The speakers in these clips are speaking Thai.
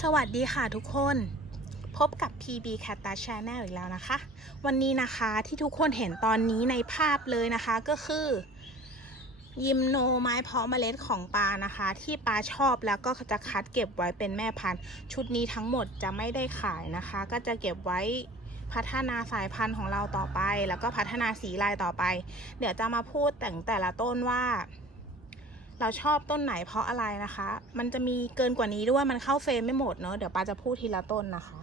สวัสดีค่ะทุกคน พบกับ PB Cat Channel อีกแล้วนะคะ วันนี้นะคะที่ทุกคนเห็นตอนนี้ในภาพเลยนะคะก็คือ ยิมโนไม้เพาะเมล็ดของปลานะคะ ที่ปลาชอบแล้วก็จะคัดเก็บไว้เป็นแม่พันธุ์ ชุดนี้ทั้งหมดจะไม่ได้ขายนะคะ ก็จะเก็บไว้พัฒนาสายพันธุ์ของเราต่อไป แล้วก็พัฒนาสีลายต่อไป เดี๋ยวจะมาพูดแต่งแต่ละต้นว่า เราชอบต้นไหนเพราะอะไรนะคะ มันจะมีเกินกว่านี้ด้วยมันเข้าเฟรมไม่หมดเนอะเดี๋ยวปาจะพูดทีละต้นนะคะ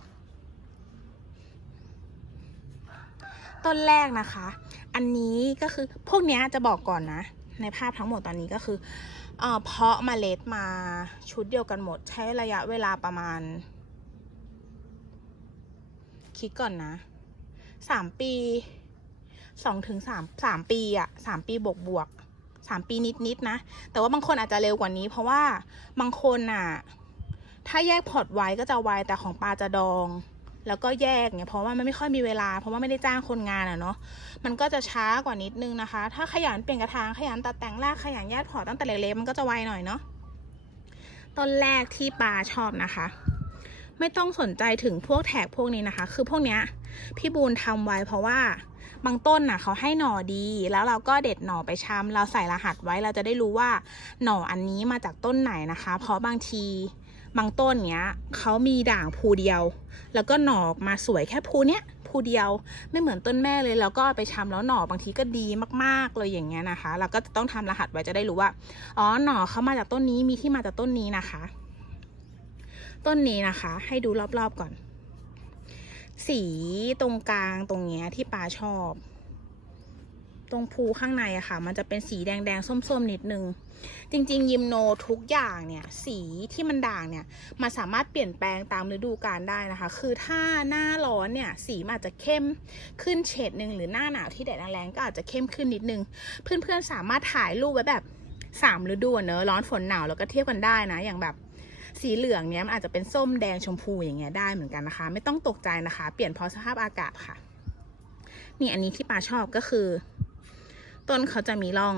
ต้นแรกนะคะ อันนี้ก็คือพวกเนี้ยจะบอกก่อนนะ ในภาพทั้งหมดตอนนี้ก็คือเออเพาะเมล็ดมาชุดเดียวกันหมด ใช้ระยะเวลาประมาณ คิดก่อนนะสามปีสองถึงสามสามปีอะสามปีบวกบวก สามปีนิดนิดๆนะ แต่ว่าบางคนอาจจะเร็วกว่านี้ เพราะว่าบางคนน่ะ ถ้าแยกพอร์ตไว้ก็จะไวแต่ของปลาจะดอง แล้วก็แยกเนี่ยเพราะว่ามันไม่ค่อยมีเวลา เพราะว่าไม่ได้จ้างคนงานอะเนาะ มันก็จะช้ากว่านิดนึงนะคะ ถ้าขยันเปลี่ยนกระถางขยันตัดแต่งรากขยันแยกพอร์ตตั้งแต่เล็กๆมันก็จะไวหน่อยเนาะ ต้นแรกที่ปลาชอบนะคะ ไม่ต้องสนใจถึงพวกแท็กพวกนี้นะคะ คือพวกเนี้ยพี่บูนทำไว้เพราะว่าบางต้นน่ะเขาให้หน่อดี แล้วเราก็เด็ดหน่อไปชำเราใส่รหัสไว้เราจะได้รู้ว่าหน่ออันนี้มาจากต้นไหนนะคะ เพราะบางทีบางต้นเนี้ยเขามีด่างภูเดียว แล้วก็หน่ออมาสวยแค่ภูเนี้ยภูเดียวไม่เหมือนต้นแม่เลย แล้วก็ไปชำแล้วหน่อบางทีก็ดีมากๆเลยอย่างเงี้ยนะคะ เราก็จะต้องทำรหัสไว้จะได้รู้ว่าอ๋อหน่อเขามาจากต้นนี้มีที่มาจากต้นนี้นะคะ ต้นนี้นะคะ ให้ดูรอบๆก่อน สีตรงกลางตรงเนี้ยที่ปาชอบ ตรงภูข้างในอะค่ะ มันจะเป็นสีแดงๆส้มๆนิดนึง จริง ๆ ยิมโนทุกอย่างเนี่ย สีที่มันด่างเนี่ย มันสามารถเปลี่ยนแปลงตามฤดูกาลได้นะคะ คือถ้าหน้าร้อนเนี่ย สีมันอาจจะเข้มขึ้นเฉดหนึ่งหรือหน้าหนาวที่แดดแรงๆก็อาจจะเข้มขึ้นนิดนึง เพื่อนๆสามารถถ่ายรูปไว้แบบสามฤดูเนอะร้อนฝนหนาวแล้วก็เทียบกันได้นะอย่างแบบ สีเหลืองเนี้ยมันอาจจะเป็นส้มแดงชมพูอย่างเงี้ยได้เหมือนกันนะคะ ไม่ต้องตกใจนะคะ เปลี่ยนเพราะสภาพอากาศค่ะ นี่อันนี้ที่ปาชอบก็คือ ต้นเขาจะมีร่อง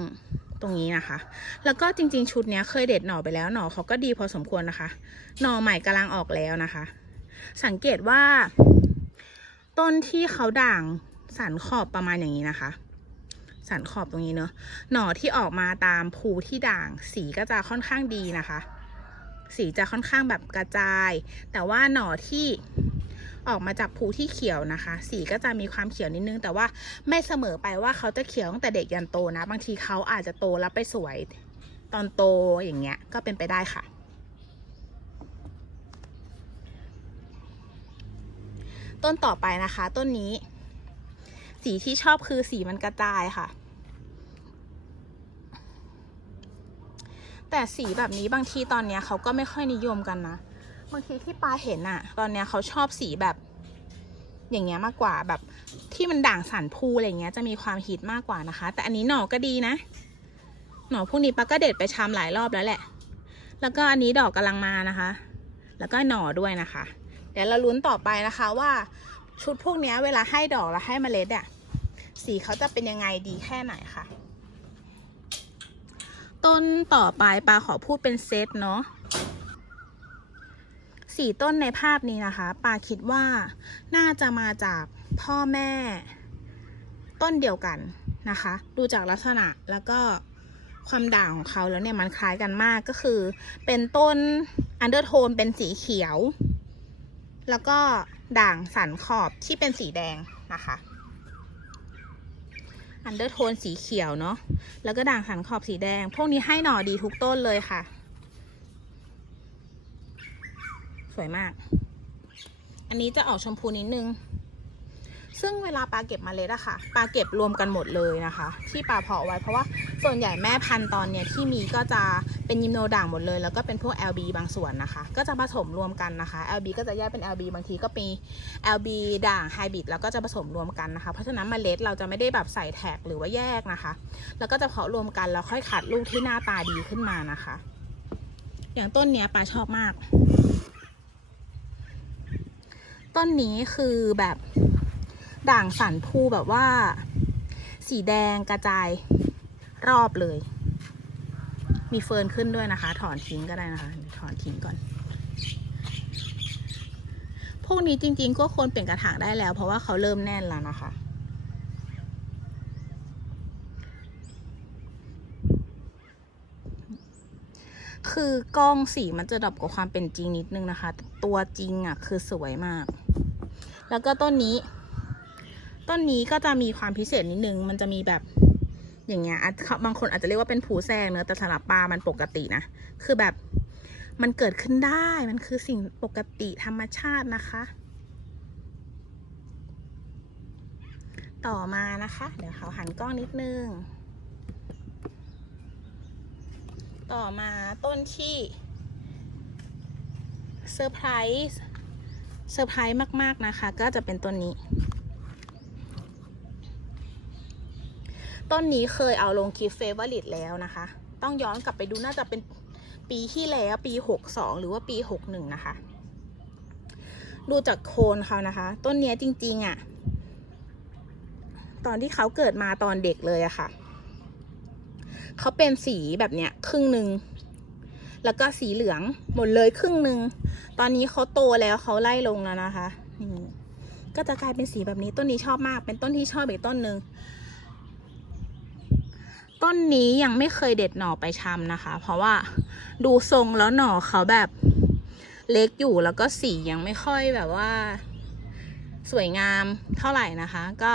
ตรงนี้นะคะ แล้วก็จริง ๆ ชุดเนี้ยเคยเด็ดหน่อไปแล้วหน่อเขาก็ดีพอสมควรนะคะ หน่อใหม่กำลังออกแล้วนะคะ สังเกตว่า ต้นที่เขาด่างสันขอบประมาณอย่างนี้นะคะ สันขอบตรงนี้เนอะหน่อที่ออกมาตามภูที่ด่างสีก็จะค่อนข้างดีนะคะ สีจะค่อนข้างแบบกระจาย แต่ว่าหน่อที่ออกมาจากภูที่เขียวนะคะ สีก็จะมีความเขียวนิดนึง แต่ว่าไม่เสมอไปว่าเขาจะเขียวตั้งแต่เด็กยันโตนะ บางทีเขาอาจจะโตแล้วไปสวยตอนโตอย่างเงี้ยก็เป็นไปได้ค่ะ ต้นต่อไปนะคะ ต้นนี้ สีที่ชอบคือสีมันกระจายค่ะ แต่สีแบบนี้บางทีตอนเนี้ยเขาก็ไม่ค่อยนิยมกันนะ บางทีที่ปาเห็นอะตอนเนี้ยเขาชอบสีแบบ อย่างเงี้ยมากกว่าแบบที่มันด่างสันพูอะไรเงี้ยจะมีความฮิตมากกว่านะคะ แต่อันนี้หน่อก็ดีนะ หน่อพวกนี้ปาก็เด็ดไปชามหลายรอบแล้วแหละ แล้วก็อันนี้ดอกกำลังมานะคะ แล้วก็หน่อด้วยนะคะ เดี๋ยวเราลุ้นต่อไปนะคะว่าชุดพวกนี้เวลาให้ดอกแล้วให้เมล็ดอะสีเขาจะเป็นยังไงดีแค่ไหนค่ะ ต้นต่อไปปาขอพูดเป็นเซตเนาะสี่ต้นในภาพนี้นะคะปาคิดว่าน่าจะมาจากพ่อแม่ ต้นเดียวกันนะคะ ดูจากลักษณะแล้วก็ความด่างของเขาแล้วเนี่ยมันคล้ายกันมากก็คือ เป็นต้นอันเดอร์โทนเป็นสีเขียว แล้วก็ด่างสันขอบที่เป็นสีแดงนะคะ อันเดอร์โทนสีเขียวเนาะแล้วก็ด่างหันขอบสีแดง พวกนี้ให้หน่อดีทุกต้นเลยค่ะ สวยมาก อันนี้จะออกชมพูนิดนึง ซึ่งเวลาปลาเก็บมเมล็ดอะค่ะปลาเก็บรวมกันหมดเลยนะคะ ที่ปลาเพาะไว้เพราะว่า ส่วนใหญ่แม่พันธุ์ตอนเนี้ยที่มีก็จะเป็นยิมโนด่างหมดเลย แล้วก็เป็นพวก LB บางส่วนนะคะ ก็จะผสมรวมกันนะคะ LB ก็จะแยกเป็น LB บางทีก็มี LB ด่างไฮบริดแล้วก็จะผสมรวมกันนะคะ เพราะฉะนั้นเมล็ดเราจะไม่ได้แบบใส่แท็กหรือว่าแยกนะคะ แล้วก็จะเพาะรวมกันแล้วค่อยขัดลูกที่หน้าตาดีขึ้นมานะคะ อย่างต้นเนี้ยปลาชอบมาก ต้นนี้คือแบบด่างสันภูแบบว่า สีแดงกระจาย รอบเลย มีเฟิร์นขึ้นด้วยนะคะ ถอนทิ้งก็ได้นะคะ ถอนทิ้งก่อน พวกนี้จริง ๆ ก็ควรเปลี่ยนกระถางได้แล้ว เพราะว่าเขาเริ่มแน่นแล้วนะคะ คือกล้องสีมันจะดรอปกว่าความเป็นจริงนิดนึงนะคะต่ตัวจริงอะ คือสวยมาก แล้วก็ต้นนี้ ต้นนี้ก็จะมีความพิเศษนิดนึง มันจะมีแบบ อย่างเงี้ยบางคนอาจจะเรียกว่าเป็นผูแซงเนื้อแต่สำหรับปลามันปกตินะ คือแบบมันเกิดขึ้นได้ มันคือสิ่งปกติธรรมชาตินะคะ ต่อมานะคะ เดี๋ยวเขาหันกล้องนิดนึง ต่อมาต้นที่เซอร์ไพรส์เซอร์ไพรส์มาก ๆ นะคะ ก็จะเป็นต้นนี้ ต้นนี้เคยเอาลงคลิปเฟเวอร์ลิตแล้วนะคะ ต้องย้อนกลับไปดูน่าจะเป็นปีที่แล้วปี 62 หรือว่าปี 61 นะคะ ดูจากโคนเขานะคะ ต้นนี้จริงๆอะ่ะ ตอนที่เขาเกิดมาตอนเด็กเลยอะค่ะ เขาเป็นสีแบบเนี้ยครึ่งหนึ่งแล้วก็สีเหลืองหมดเลยครึ่งหนึ่ง ตอนนี้เขาโตแล้วเขาไล่ลงแล้วนะคะ นี่ ก็จะกลายเป็นสีแบบนี้ ต้นนี้ชอบมาก เป็นต้นที่ชอบอีกต้นหนึ่ง ต้นนี้ยังไม่เคยเด็ดหน่อไปชำนะคะ เพราะว่าดูทรงแล้วหน่อเขาแบบเล็กอยู่แล้วก็สียังไม่ค่อยแบบว่า สวยงามเท่าไหร่นะคะ ก็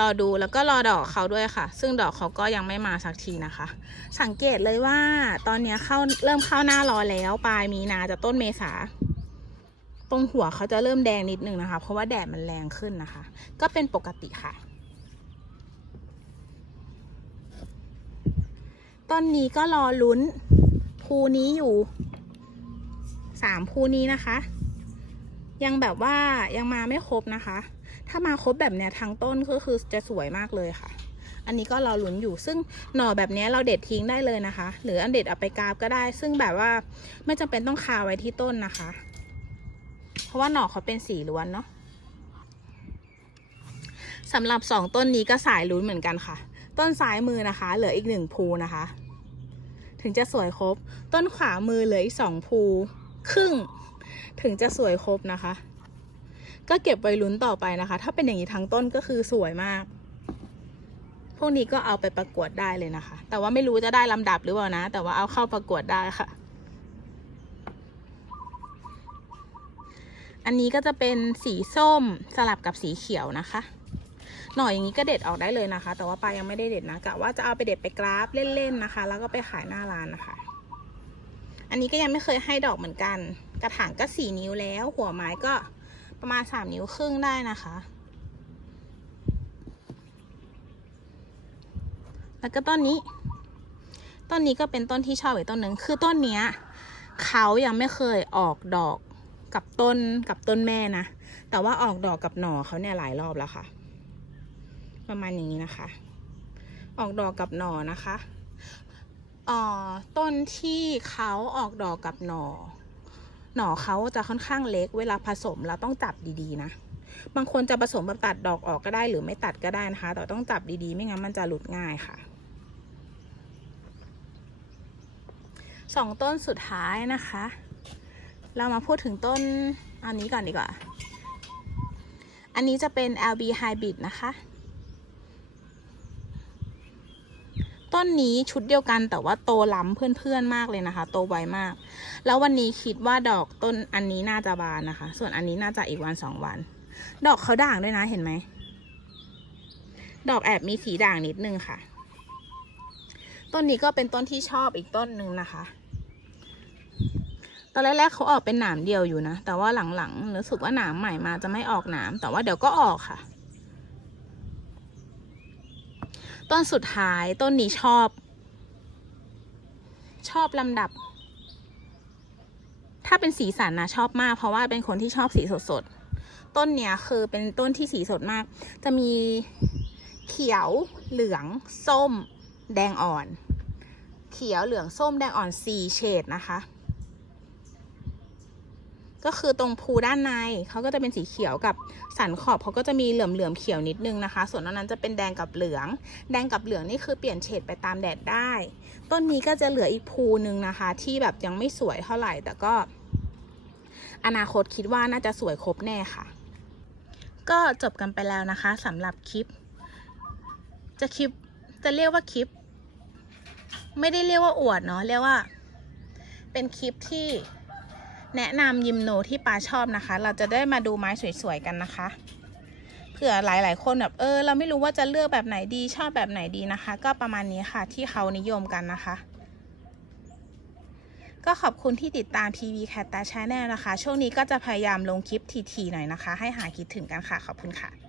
รอดูแล้วก็รอดอกเขาด้วยค่ะ ซึ่งดอกเขาก็ยังไม่มาสักทีนะคะ สังเกตเลยว่าตอนนี้เข้าเริ่มเข้าหน้ารอแล้ว ปลายมีนาจะต้นเมษาตรงหัวเขาจะเริ่มแดงนิดนึงนะคะ เพราะว่าแดดมันแรงขึ้นนะคะ ก็เป็นปกติค่ะ ต้นนี้ก็รอลุ้นภูนี้อยู่สามภูนี้นะคะ ยังแบบว่ายังมาไม่ครบนะคะ ถ้ามาครบแบบเนี้ยทั้งต้นก็คือจะสวยมากเลยค่ะ อันนี้ก็รอลุ้นอยู่ซึ่งหน่อแบบเนี้ยเราเด็ดทิ้งได้เลยนะคะ หรืออันเด็ดเอาไปกราบก็ได้ ซึ่งแบบว่าไม่จำเป็นต้องคาไว้ที่ต้นนะคะ เพราะว่าหน่อเขาเป็นสีล้วนเนาะสำหรับสองต้นนี้ก็สายลุ้นเหมือนกันค่ะ ต้นซ้ายมือนะคะ เหลืออีกหนึ่งภูนะคะ ถึงจะสวยครบ ต้นขวามือเหลืออีกสองภูครึ่ง ถึงจะสวยครบนะคะ ก็เก็บไว้ลุ้นต่อไปนะคะ ถ้าเป็นอย่างนี้ทั้งต้นก็คือสวยมาก พวกนี้ก็เอาไปประกวดได้เลยนะคะ แต่ว่าไม่รู้จะได้ลำดับหรือเปล่านะ แต่ว่าเอาเข้าประกวดได้ค่ะ อันนี้ก็จะเป็นสีส้มสลับกับสีเขียวนะคะ หน่อยอย่างนี้ก็เด็ดออกได้เลยนะคะ แต่ว่าปลายังไม่ได้เด็ดนะกะว่าจะเอาไปเด็ดไปกราฟเล่นๆนะคะ แล้วก็ไปขายหน้าร้านนะคะ อันนี้ก็ยังไม่เคยให้ดอกเหมือนกัน กระถางก็สี่นิ้วแล้ว หัวไม้ก็ประมาณสามนิ้วครึ่งได้นะคะ แล้วก็ต้นนี้ ต้นนี้ก็เป็นต้นที่ชอบอีกต้นหนึ่งคือต้นเนี้ยเขายังไม่เคยออกดอกกับต้นกับต้นแม่นะ แต่ว่าออกดอกกับหน่อเขาเนี่ยหลายรอบแล้วค่ะ ประมาณอย่างนี้นะคะ ออกดอกกับหน่อนะคะอ่อต้นที่เขาออกดอกกับหน่อ หน่อเขาจะค่อนข้างเล็ก เวลาผสมเราต้องจับดีๆนะ บางคนจะผสมแบบตัดดอกออกก็ได้หรือไม่ตัดก็ได้นะคะ แต่ต้องจับดีๆ ไม่งั้นมันจะหลุดง่ายค่ะสองต้นสุดท้ายนะคะ เรามาพูดถึงต้นอันนี้ก่อนดีกว่า อันนี้จะเป็น LB Hybrid นะคะ ต้นนี้ชุดเดียวกันแต่ว่าโตล้ำเพื่อนๆมากเลยนะคะ โตไวมาก แล้ววันนี้คิดว่าดอกต้นอันนี้น่าจะบานนะคะ ส่วนอันนี้น่าจะอีกวันสองวัน ดอกเขาด่างด้วยนะเห็นไหมดอกแอบมีสีด่างนิดนึงค่ะ ต้นนี้ก็เป็นต้นที่ชอบอีกต้นหนึ่งนะคะ ตอนแรกๆเขาออกเป็นหนามเดียวอยู่นะ แต่ว่าหลังๆรู้สึกว่าหนามใหม่มาจะไม่ออกหนามแต่ว่าเดี๋ยวก็ออกค่ะ ต้นสุดท้ายต้นนี้ชอบ ชอบลำดับ ถ้าเป็นสีสันนะชอบมาก เพราะว่าเป็นคนที่ชอบสีสดๆ ต้นเนี้ยคือเป็นต้นที่สีสดมาก จะมีเขียวเหลือง ส้ม แดงอ่อน เขียวเหลืองส้มแดงอ่อนสี่เฉดนะคะ ก็คือตรงภูด้านในเขาก็จะเป็นสีเขียวกับสันขอบเขาก็จะมีเหลื่อมเหลื่อมๆเขียวนิดนึงนะคะ ส่วนนั้นจะเป็นแดงกับเหลือง แดงกับเหลืองนี่คือเปลี่ยนเฉดไปตามแดดได้ ต้นนี้ก็จะเหลืออีกภูหนึ่งนะคะ ที่แบบยังไม่สวยเท่าไหร่ แต่ก็ อนาคตคิดว่าน่าจะสวยครบแน่ค่ะ ก็จบกันไปแล้วนะคะสำหรับคลิป จะคลิปจะเรียกว่าคลิป ไม่ได้เรียกว่าอวดเนาะเรียกว่า เป็นคลิปที่ แนะนำยิมโนที่ปาชอบนะคะ เราจะได้มาดูไม้สวยๆกันนะคะ เผื่อหลายๆคนแบบเออ เราไม่รู้ว่าจะเลือกแบบไหนดีชอบแบบไหนดีนะคะ ก็ประมาณนี้ค่ะที่เขานิยมกันนะคะ ก็ขอบคุณที่ติดตาม PV Cat Channel นะคะ ช่วงนี้ก็จะพยายามลงคลิปทีๆหน่อยนะคะ ให้หาคิดถึงกันค่ะ ขอบคุณค่ะ